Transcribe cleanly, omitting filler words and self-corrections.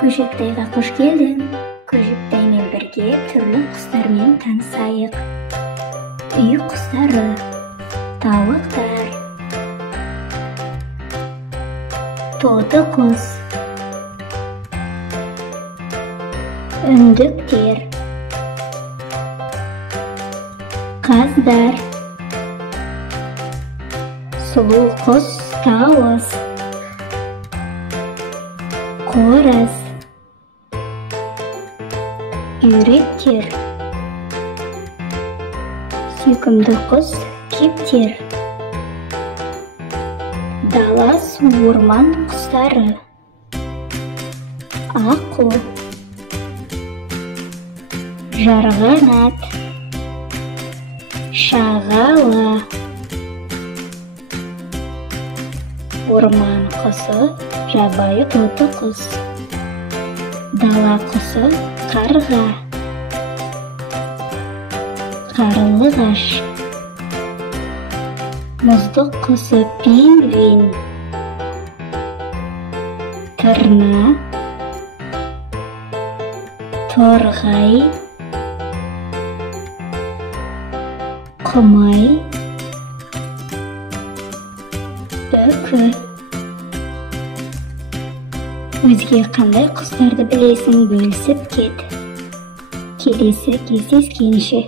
Көшектайға қош келдің. Көшектаймен бірге түрлі құстармен танысайық. Үй құстары, тауықтар, тоты құс, үндіктер, қаздар, сұлу құс тауыс, қораз, үйректер, сүйкімді құс кептер, дала су орман құстары, аққу, жарғанат, шағала, орман құсы жабайы тоты құс, дала құсы қарға, қарлығаш, мұздық құсы пингвин, тырна, торғай, құмай, үкі. Өзге қандай құстарды білесің, бөлісіп кет. Келесі кездескенше.